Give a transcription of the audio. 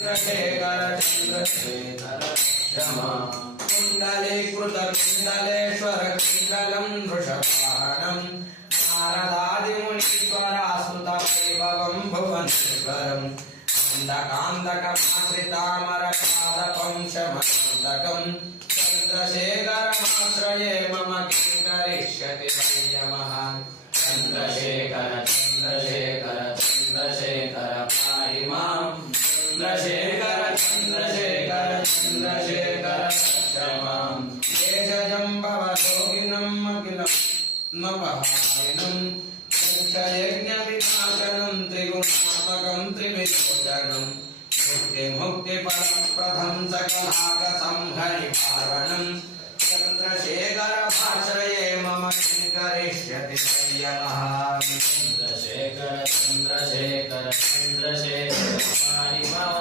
चंद्रशेखर चंद्रशेखर क्षमा कुंडलीकृत कुंडलेश्वर कुंडलं वृषभाणं नारदादिमुनीश्वरासुत वैभवं भुवनेश्वरं कांदकांदकमाश्रितामरपादपं शमनन्दकं चंद्रशेखरमाश्रये मम किं करिष्यति वै यमः चंद्रशेखर चंद्रशेखर चंद्रशेखर पाहि मां चंद्रशेखर चंद्रशेखर चंद्रशेखर क्षमां केशजम्बवयोगिनं अखिलमपहारिणं यज्ञविनाशनं त्रिगुणात्मकं त्रिविधोदनं मुक्तिमुक्तिफलप्रदं सकलागसंहरिपारणं चंद्रशेखरमाश्रये मम किं करिष्यति वै यमः चंद्रशेखर चंद्रशेखर चंद्रशेखर पाहि मां